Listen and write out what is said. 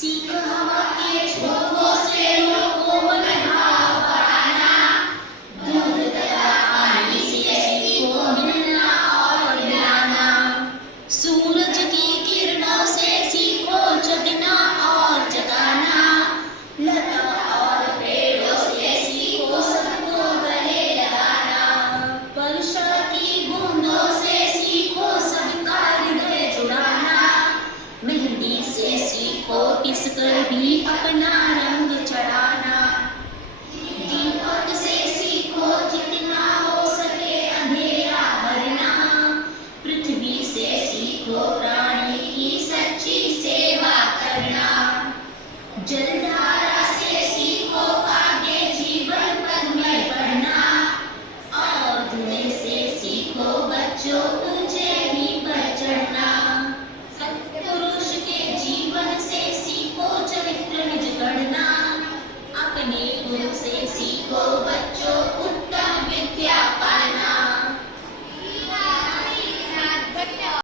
सीख हवा के झोंकों से लोगों को भाव बढ़ाना, दूध तथा पानी से सीखो मिलना और मिलाना, सूरज की किरणों से सीखो जगना और जगाना, लता और पेड़ों से सीखो सबको गले लगाना, वर्षा की बूंदों से सीखो सबका हृदय जुड़ाना, मेहंदी से सीखो किस पर भी अपना रंग